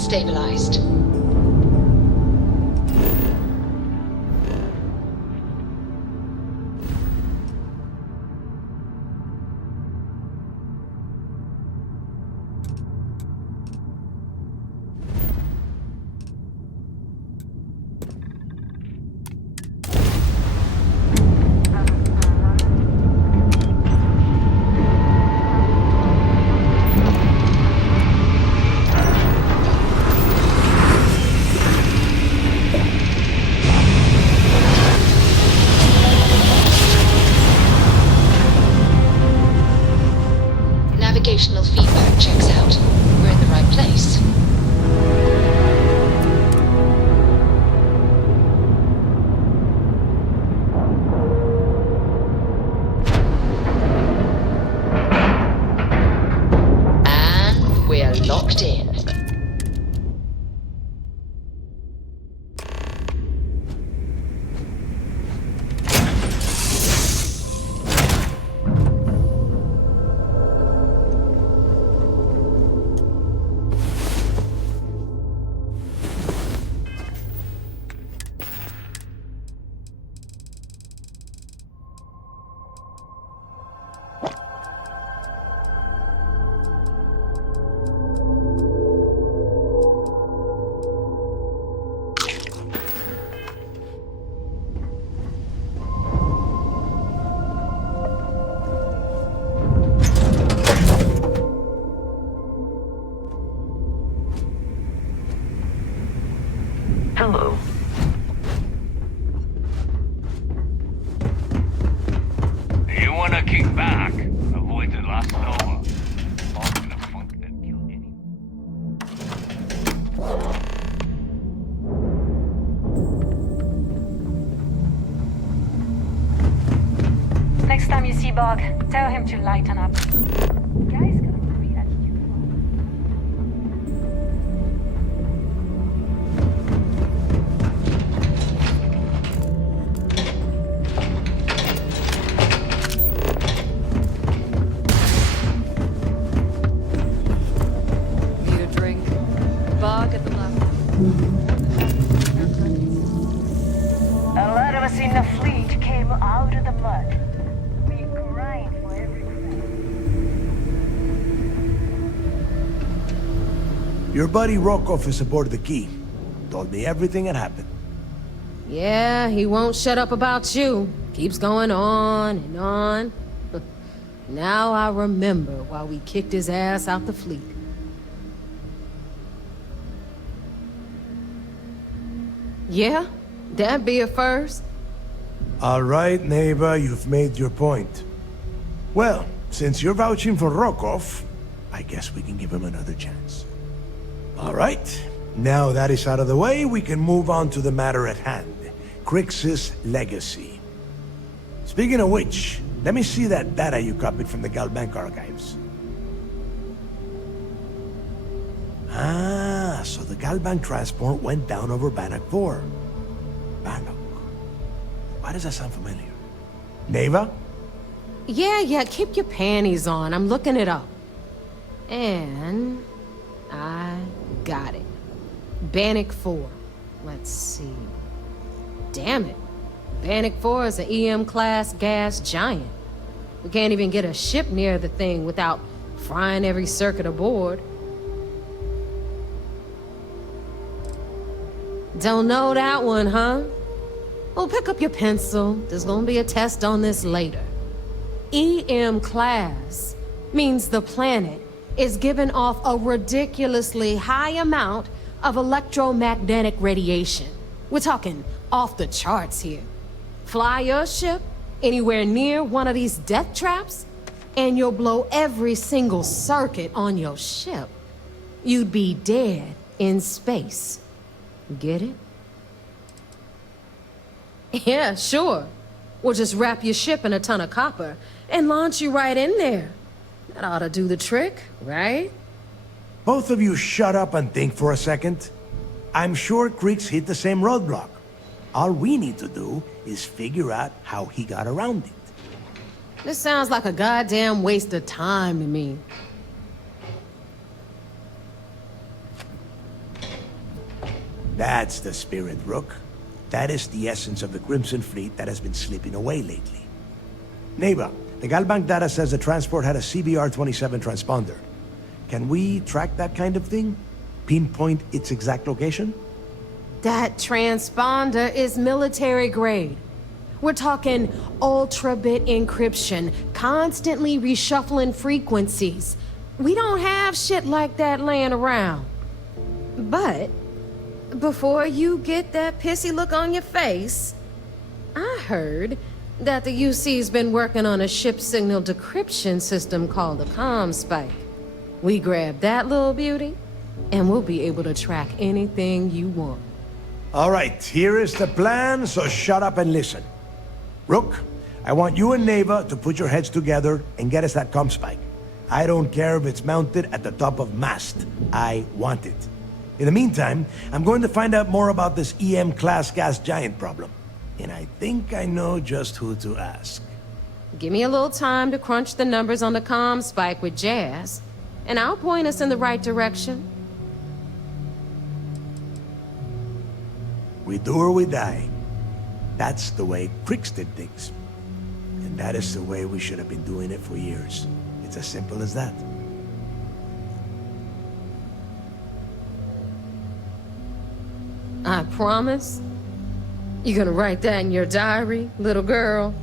stabilized. Navigational feedback checks out. We're in the right place. And we're locked in. Hello. You wanna kick back? Avoid the last Nova. All in the funk that killed any. Next time you see Bog, tell him to lighten up. Guy's got a great attitude. Need a drink? Bog at the left. A lot of us in the fleet came out of the mud. We grind for every crack. Your buddy Rokov is aboard the Key. Told me everything that happened. Yeah, he won't shut up about you. Keeps going on and on. Now I remember why we kicked his ass out the fleet. Yeah? That'd be a first. All right, neighbor, you've made your point. Well, since you're vouching for Rokov, I guess we can give him another chance. All right, now that is out of the way, we can move on to the matter at hand. Crix's legacy. Speaking of which, let me see that data you copied from the Galbank archives. Ah, so the Galbank transport went down over Bannock 4. Bannock. Why does that sound familiar? Neva? Yeah, keep your panties on. I'm looking it up. And I got it. Bannock 4. Let's see. Damn it. Bannock 4 is an EM-class gas giant. We can't even get a ship near the thing without frying every circuit aboard. Don't know that one, huh? Well, pick up your pencil. There's gonna be a test on this later. EM-class means the planet is giving off a ridiculously high amount of electromagnetic radiation. We're talking off the charts here. Fly your ship anywhere near one of these death traps, and you'll blow every single circuit on your ship. You'd be dead in space. Get it? Yeah, sure. We'll just wrap your ship in a ton of copper and launch you right in there. That ought to do the trick, right? Both of you shut up and think for a second. I'm sure Creeks hit the same roadblock. All we need to do is figure out how he got around it. This sounds like a goddamn waste of time to me. That's the spirit, Rook. That is the essence of the Crimson Fleet that has been slipping away lately. Neighbor, the Galbank data says the transport had a CBR-27 transponder. Can we track that kind of thing? Pinpoint its exact location? That transponder is military grade. We're talking ultra-bit encryption, constantly reshuffling frequencies. We don't have shit like that laying around. But before you get that pissy look on your face, I heard that the UC's been working on a ship signal decryption system called a comm spike. We grab that little beauty, and we'll be able to track anything you want. All right, here is the plan, so shut up and listen. Rook, I want you and Neva to put your heads together and get us that comm spike. I don't care if it's mounted at the top of mast. I want it. In the meantime, I'm going to find out more about this EM-class gas giant problem. And I think I know just who to ask. Give me a little time to crunch the numbers on the comm spike with Jazz, and I'll point us in the right direction. We do or we die. That's the way Crix did things. And that is the way we should have been doing it for years. It's as simple as that. I promise. You gonna write that in your diary, little girl?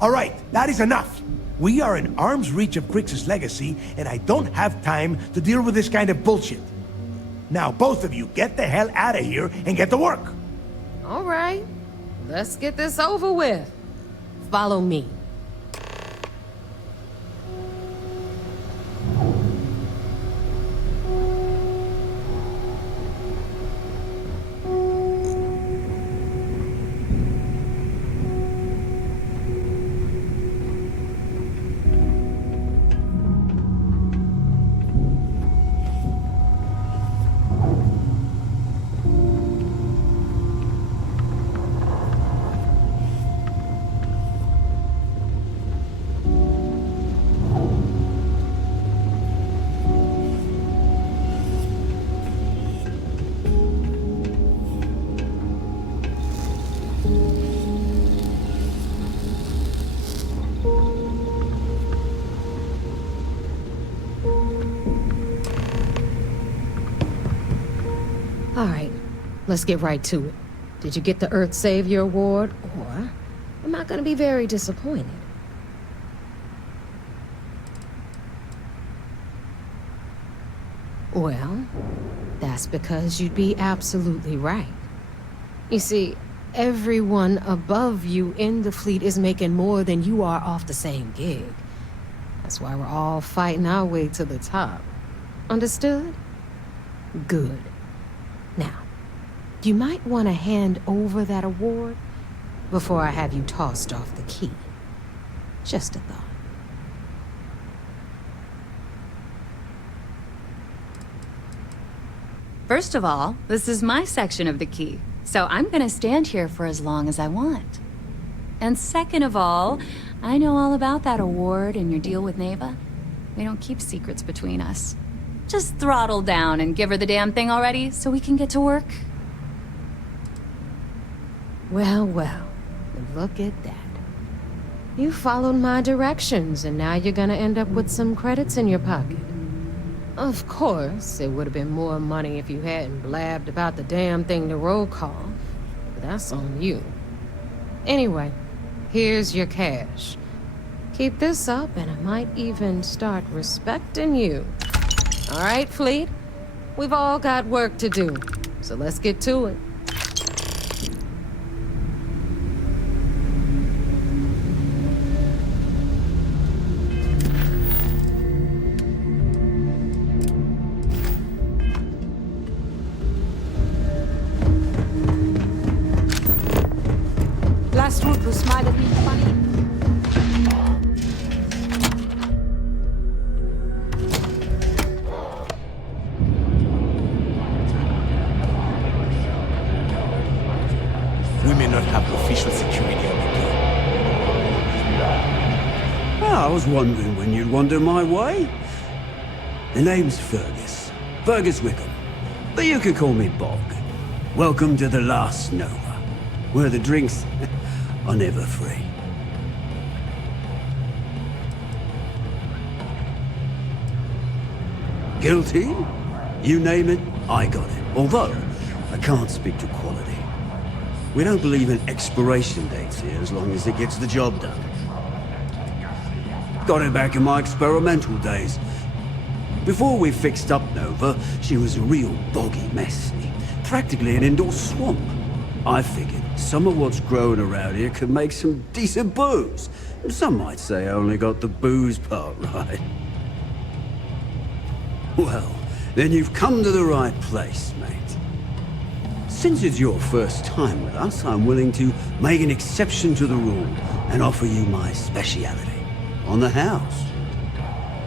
All right, that is enough. We are in arm's reach of Crix's legacy, and I don't have time to deal with this kind of bullshit. Now, both of you, get the hell out of here and get to work. All right, let's get this over with. Follow me. All right, let's get right to it. Did you get the Earth Savior Award, or am I gonna be very disappointed? Well, that's because you'd be absolutely right. You see, everyone above you in the fleet is making more than you are off the same gig. That's why we're all fighting our way to the top. Understood? Good. Now, you might want to hand over that award before I have you tossed off the key. Just a thought. First of all, this is my section of the key, so I'm gonna stand here for as long as I want. And second of all, I know all about that award and your deal with Neva. We don't keep secrets between us. Just throttle down and give her the damn thing already so we can get to work. Well, look at that. You followed my directions, and now you're gonna end up with some credits in your pocket. Of course, it would have been more money if you hadn't blabbed about the damn thing to roll call, but that's on you. Anyway, here's your cash. Keep this up, and I might even start respecting you. All right, Fleet? We've all got work to do, so let's get to it. Last route was smile at me funny. We may not have official security on the gate. I was wondering when you'd wander my way. The name's Fergus. Fergus Wickham. But you can call me Bog. Welcome to the last Nova, where the drinks are never free. Guilty? You name it, I got it. Although, I can't speak to quality. We don't believe in expiration dates here as long as it gets the job done. Got it back in my experimental days. Before we fixed up Nova, she was a real boggy mess. Practically an indoor swamp. I figured some of what's growing around here could make some decent booze. Some might say I only got the booze part right. Well, then you've come to the right place, mate. Since it's your first time with us, I'm willing to make an exception to the rule and offer you my speciality on the house.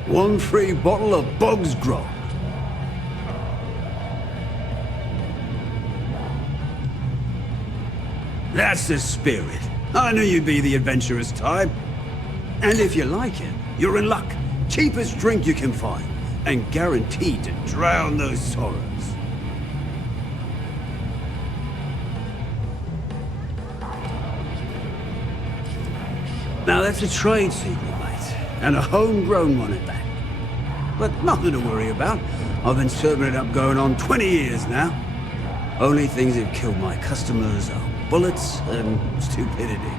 1 free bottle of Bog's Grog. That's the spirit. I knew you'd be the adventurous type. And if you like it, you're in luck. Cheapest drink you can find, and guaranteed to drown those sorrows. Now that's a trade secret, mate, and a homegrown one at that. But nothing to worry about. I've been serving it up going on 20 years now. Only things that kill my customers are bullets and stupidity.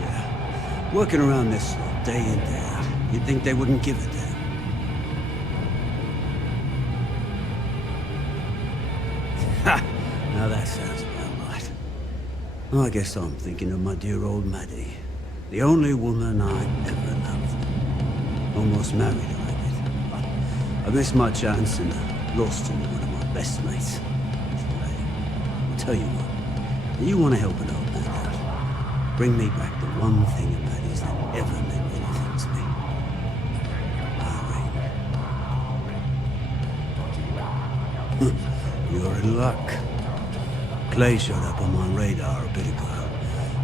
Yeah. Working around this lot, day in, day out, you'd think they wouldn't give a damn. Ha! Now that sounds about right. I guess I'm thinking of my dear old Maddie. The only woman I ever loved. Almost married her, I did. I missed my chance and lost to one of my best mates. Tell you what, you want to help an old man out. Bring me back the one thing of Maddie's that ever meant anything to me. Irene. You're in luck. Clay showed up on my radar a bit ago.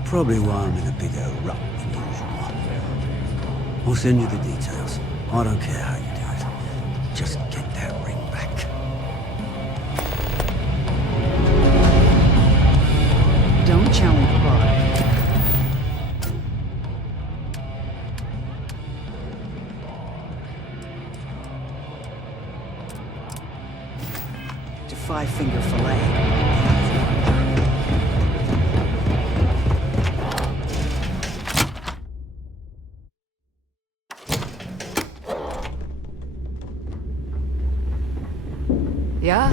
Probably why I'm in a bigger rut than usual. I'll send you the details. I don't care how you do it. Just get that ring back. Don't challenge Bard. To five-finger fillet. Yeah?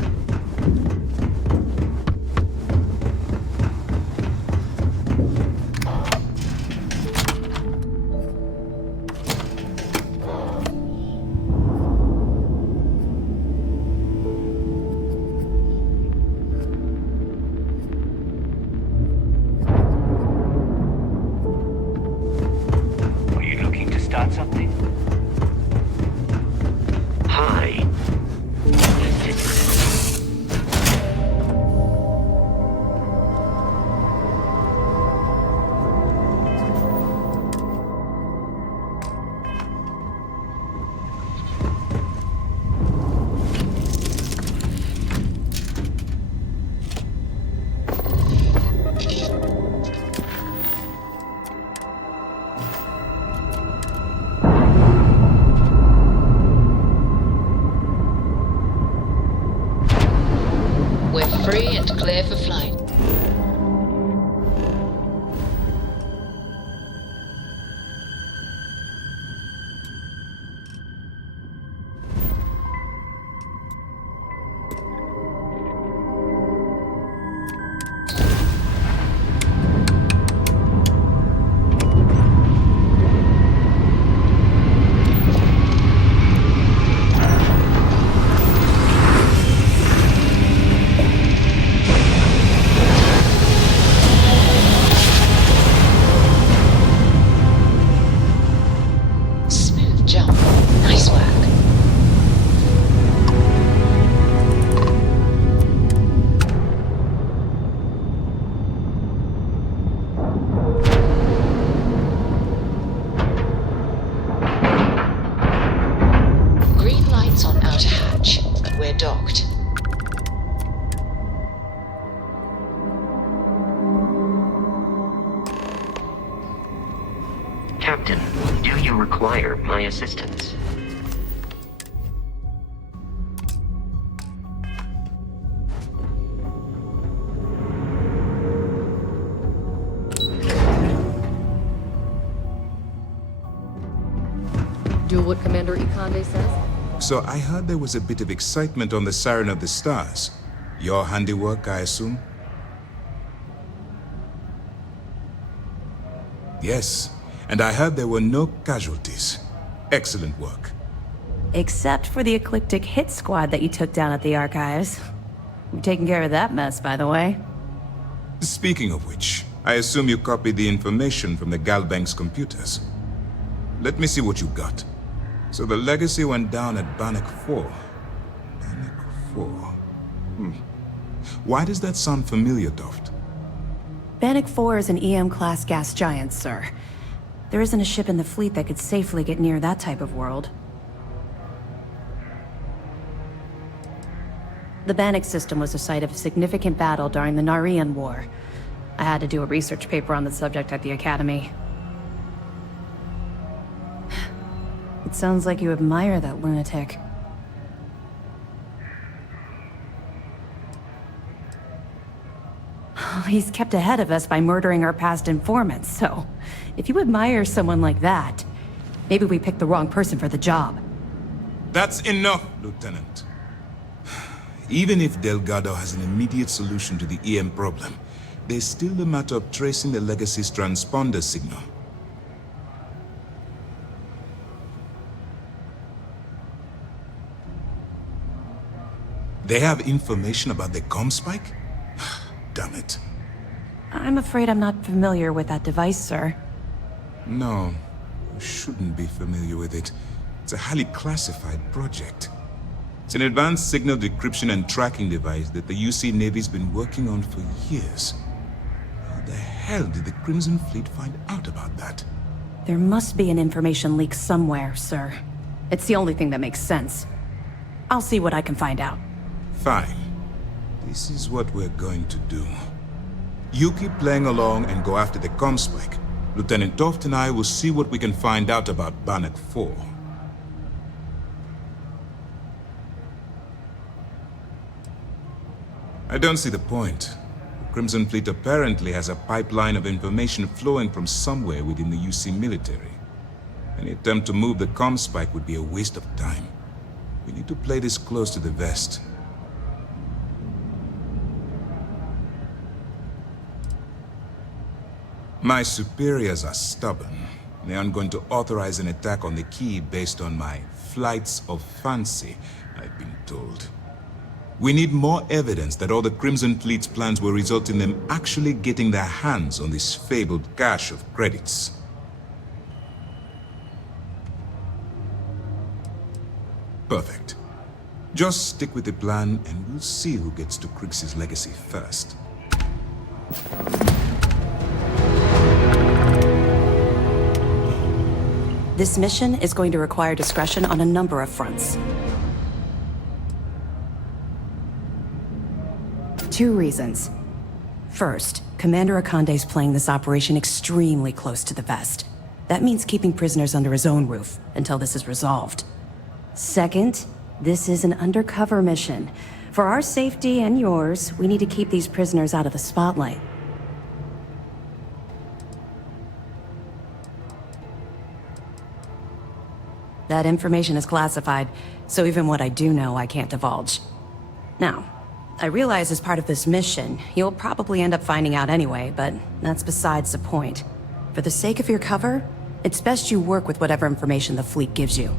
Are you looking to start something? Hi. We're free and clear for flight. to require my assistance. Do what Commander Ikande says? So I heard there was a bit of excitement on the Siren of the Stars. Your handiwork, I assume? Yes, and I heard there were no casualties. Excellent work. Except for the eclectic hit squad that you took down at the archives. You've taken care of that mess, by the way. Speaking of which, I assume you copied the information from the Galbank's computers. Let me see what you got. So the legacy went down at Bannock 4. Bannock 4. Why does that sound familiar, Toft? Bannock 4 is an EM-class gas giant, sir. There isn't a ship in the fleet that could safely get near that type of world. The Bannock system was the site of a significant battle during the Narian War. I had to do a research paper on the subject at the Academy. It sounds like you admire that lunatic. He's kept ahead of us by murdering our past informants, so if you admire someone like that, maybe we picked the wrong person for the job. That's enough, Lieutenant. Even if Delgado has an immediate solution to the EM problem, there's still a matter of tracing the Legacy's transponder signal. They have information about the comm spike? Damn it. I'm afraid I'm not familiar with that device, sir. No, you shouldn't be familiar with it. It's a highly classified project. It's an advanced signal decryption and tracking device that the UC Navy's been working on for years. How the hell did the Crimson Fleet find out about that? There must be an information leak somewhere, sir. It's the only thing that makes sense. I'll see what I can find out. Fine. This is what we're going to do. You keep playing along and go after the comm spike. Lieutenant Toft and I will see what we can find out about Bannock 4. I don't see the point. The Crimson Fleet apparently has a pipeline of information flowing from somewhere within the UC military. Any attempt to move the comm spike would be a waste of time. We need to play this close to the vest. My superiors are stubborn. They aren't going to authorize an attack on the key based on my flights of fancy, I've been told. We need more evidence that all the Crimson Fleet's plans will result in them actually getting their hands on this fabled cache of credits. Perfect. Just stick with the plan and we'll see who gets to Krix's legacy first. This mission is going to require discretion on a number of fronts. 2 reasons. First, Commander Akande's playing this operation extremely close to the vest. That means keeping prisoners under his own roof until this is resolved. Second, this is an undercover mission. For our safety and yours, we need to keep these prisoners out of the spotlight. That information is classified, so even what I do know, I can't divulge. Now, I realize as part of this mission, you'll probably end up finding out anyway, but that's besides the point. For the sake of your cover, it's best you work with whatever information the fleet gives you.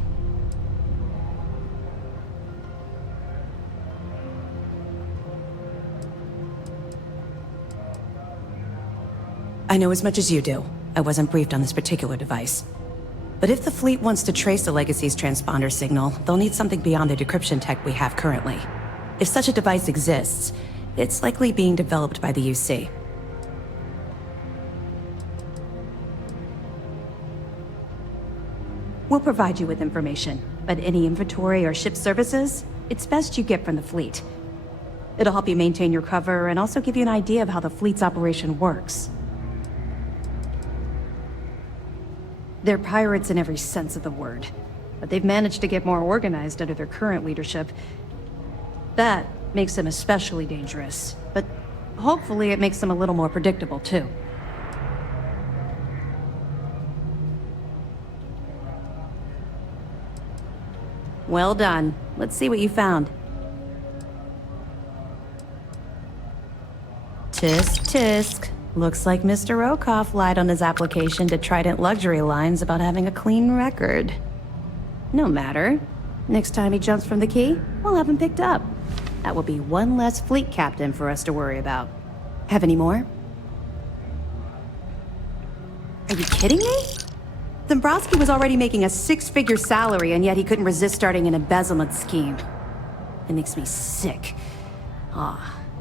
I know as much as you do. I wasn't briefed on this particular device. But if the fleet wants to trace the Legacy's transponder signal, they'll need something beyond the decryption tech we have currently. If such a device exists, it's likely being developed by the UC. We'll provide you with information, but any inventory or ship services, it's best you get from the fleet. It'll help you maintain your cover and also give you an idea of how the fleet's operation works. They're pirates in every sense of the word. But they've managed to get more organized under their current leadership. That makes them especially dangerous. But hopefully it makes them a little more predictable, too. Well done. Let's see what you found. Tisk, tisk. Looks like Mr. Rokoff lied on his application to Trident Luxury Lines about having a clean record. No matter. Next time he jumps from the key, we'll have him picked up. That will be one less fleet captain for us to worry about. Have any more? Are you kidding me? Dombrowski was already making a six-figure salary, and yet he couldn't resist starting an embezzlement scheme. It makes me sick.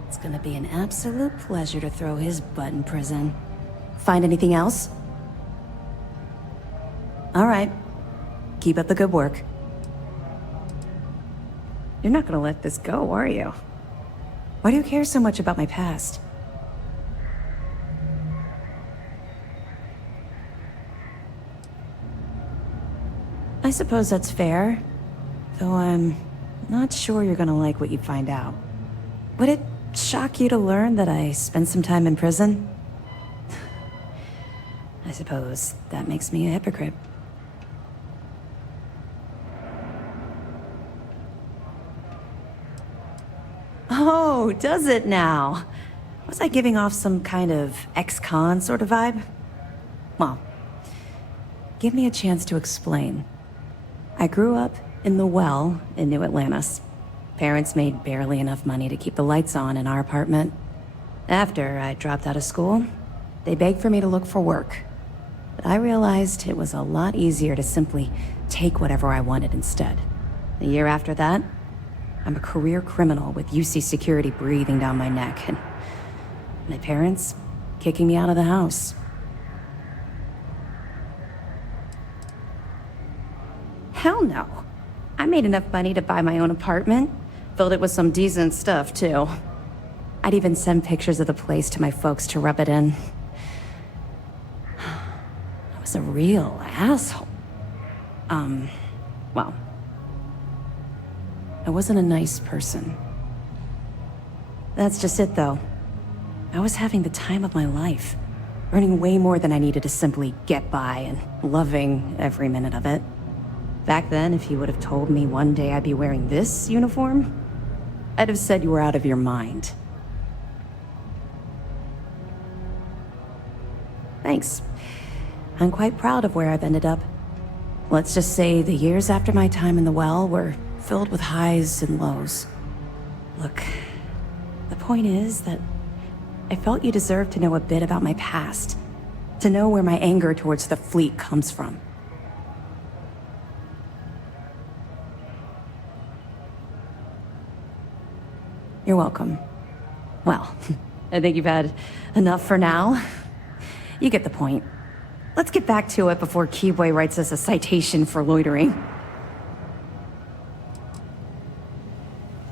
It's gonna be an absolute pleasure to throw his butt in prison. Find anything else? All right. Keep up the good work. You're not gonna let this go, are you? Why do you care so much about my past? I suppose that's fair, though I'm not sure you're gonna like what you find out. Would it shock you to learn that I spent some time in prison? I suppose that makes me a hypocrite. Oh, does it now? Was I giving off some kind of ex-con sort of vibe? Well, give me a chance to explain. I grew up in the Well in New Atlantis. Parents made barely enough money to keep the lights on in our apartment. After I dropped out of school, they begged for me to look for work. But I realized it was a lot easier to simply take whatever I wanted instead. The year after that, I'm a career criminal with UC security breathing down my neck, and my parents kicking me out of the house. Hell no. I made enough money to buy my own apartment. Filled it with some decent stuff, too. I'd even send pictures of the place to my folks to rub it in. I was a real asshole. Well, I wasn't a nice person. That's just it, though. I was having the time of my life, earning way more than I needed to simply get by and loving every minute of it. Back then, if you would have told me one day I'd be wearing this uniform, I'd have said you were out of your mind. Thanks. I'm quite proud of where I've ended up. Let's just say the years after my time in the Well were filled with highs and lows. Look, the point is that I felt you deserved to know a bit about my past, to know where my anger towards the fleet comes from. You're welcome. Well, I think you've had enough for now. You get the point. Let's get back to it before Keyboy writes us a citation for loitering.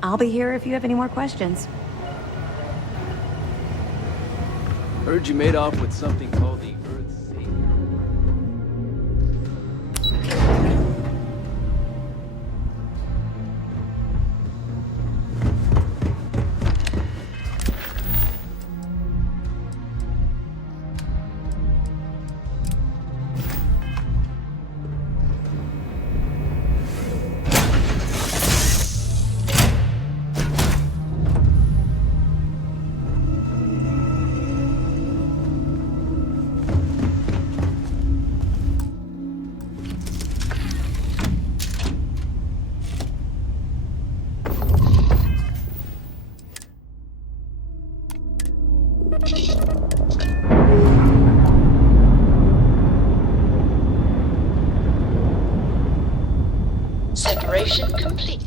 I'll be here if you have any more questions. Heard you made off with something called the Earth's Savior. Separation complete.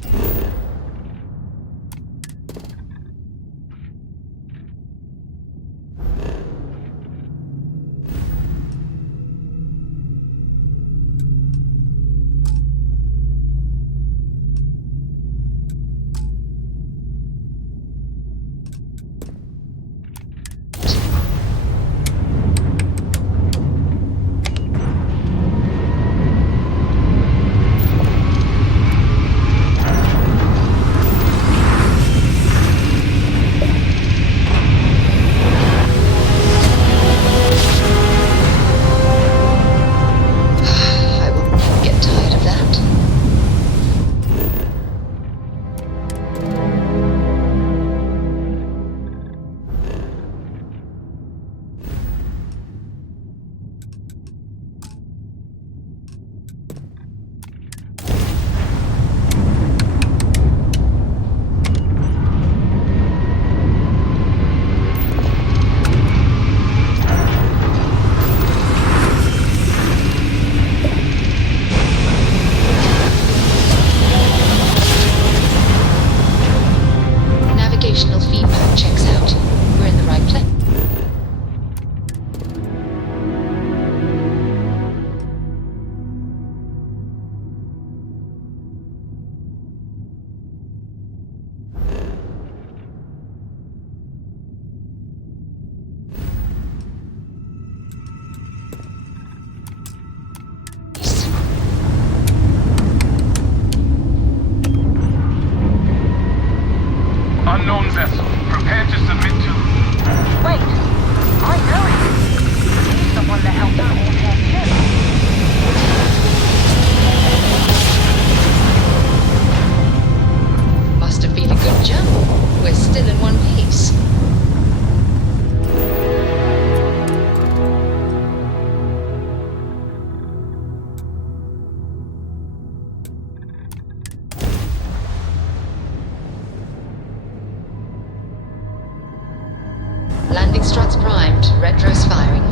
Landing struts primed. Retros firing.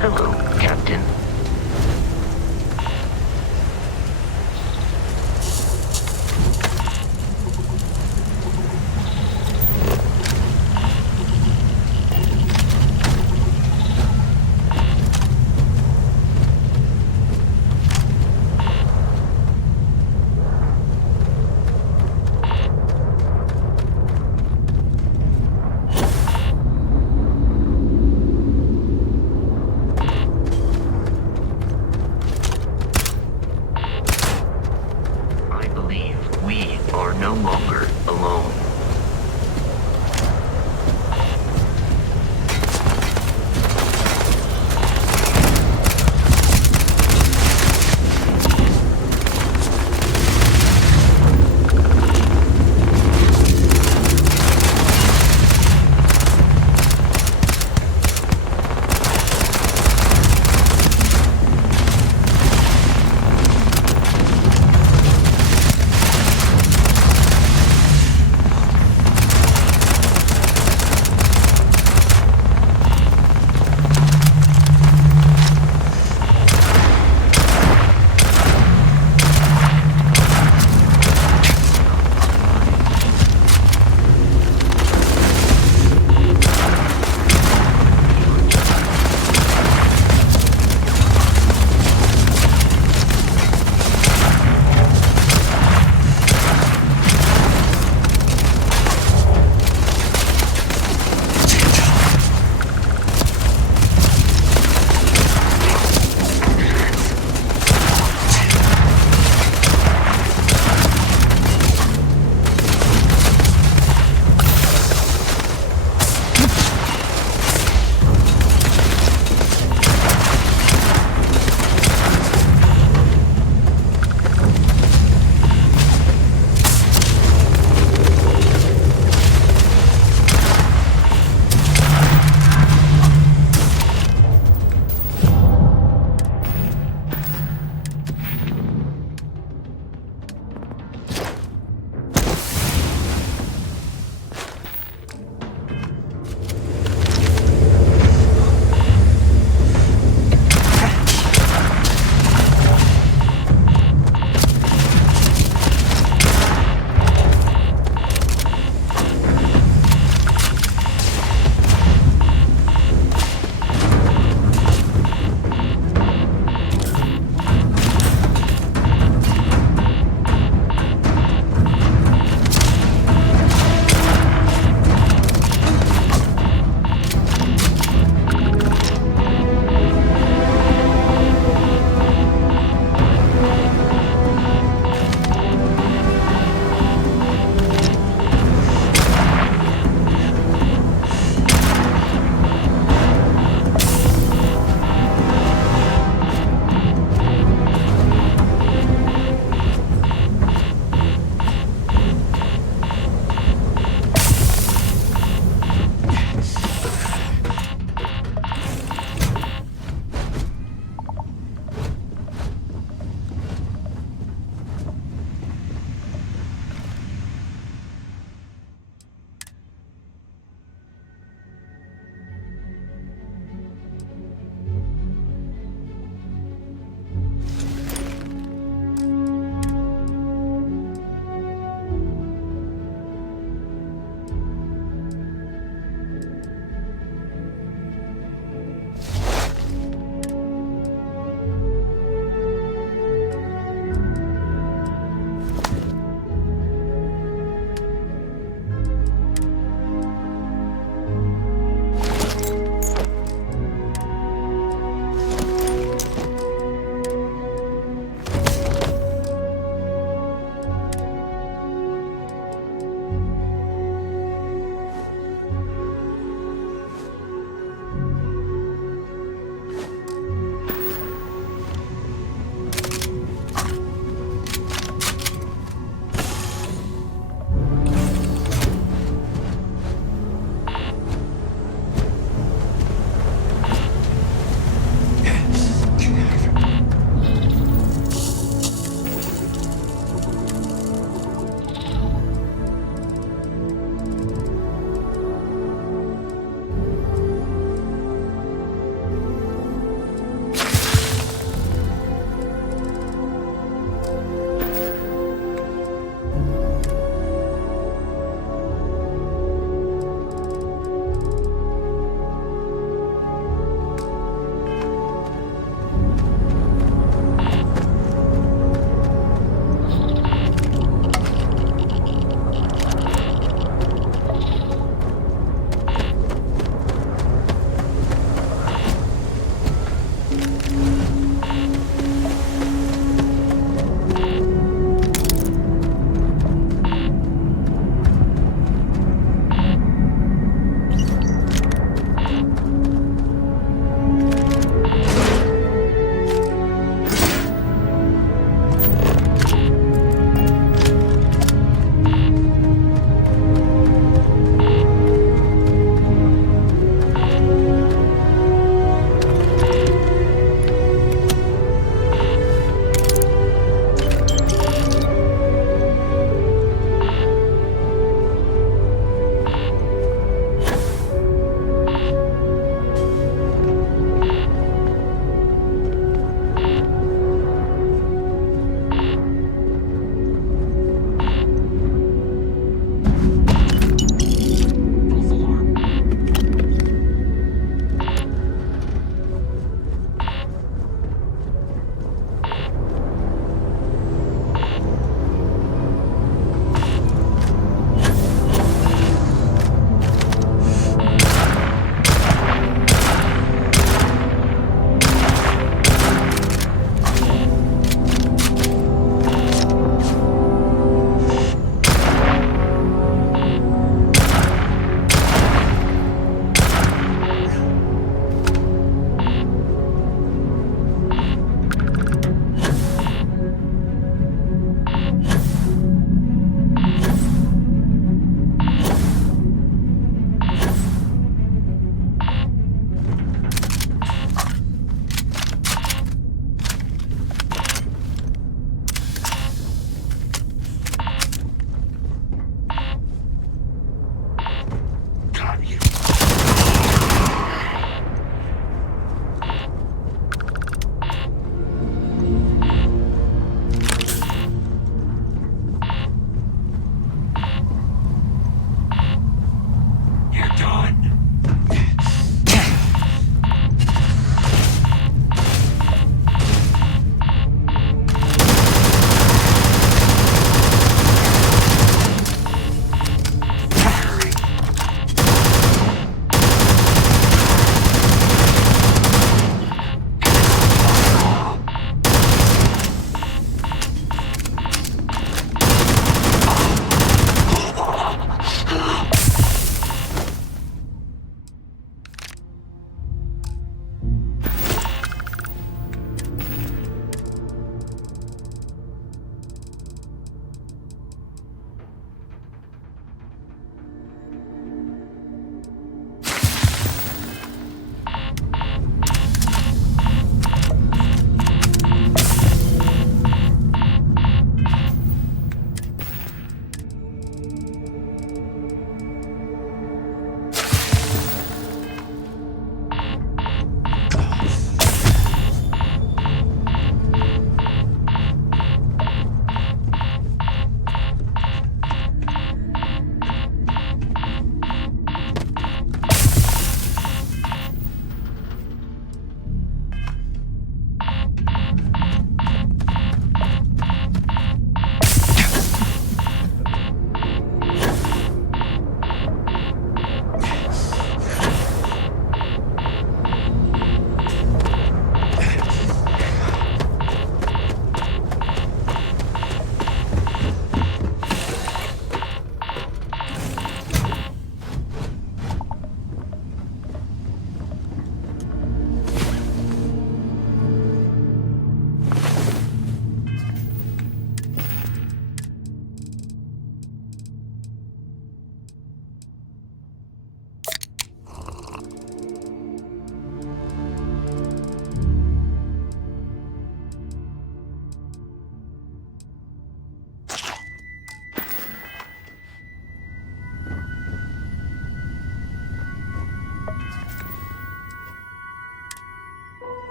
Hello, Captain.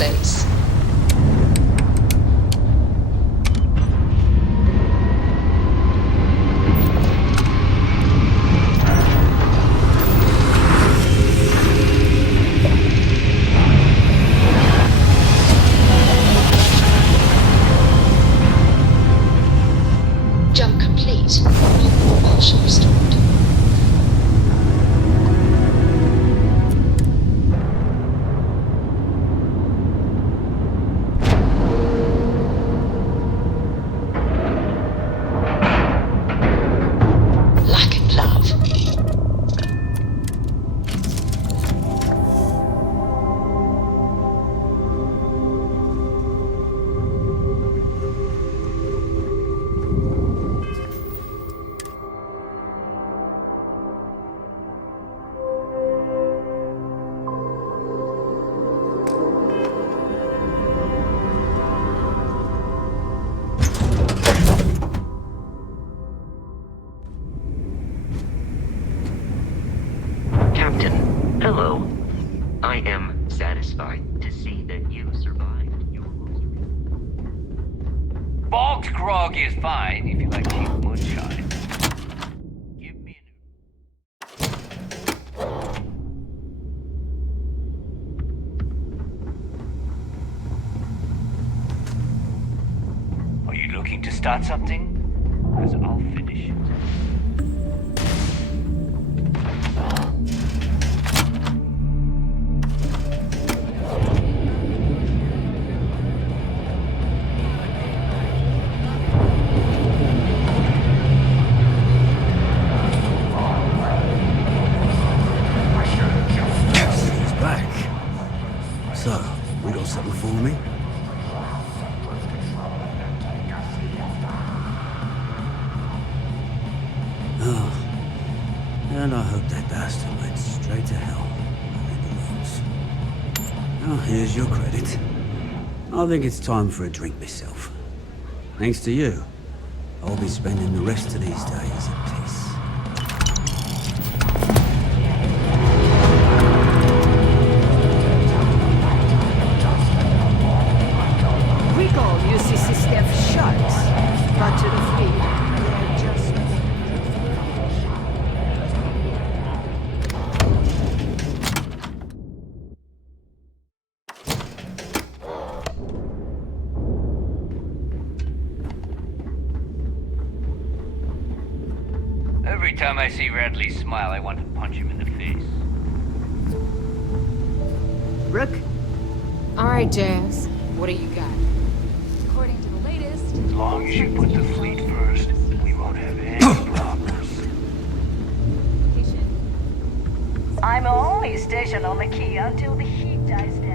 place. Jump complete. All propulsion restored. Lack and love. Captain, hello. I am satisfied to see that you survived your Bogged grog is fine if you like cheap moonshine. Give me Are you looking to start something? Because I'll finish it. He's back. So, we got something for me? Oh. And I hope that bastard went straight to hell where he belongs. Well, here's your credit. I think it's time for a drink myself. Thanks to you, I'll be spending the rest of these days at peace. We call UCC staff sharks, but to the fleet, they're just... Every time I see Radley smile, I want to punch him in the face. Brooke? All right, Jazz. What do you got? According to the latest... As long as you put the fleet first, we won't have any problems. I'm only stationed on the key until the heat dies down.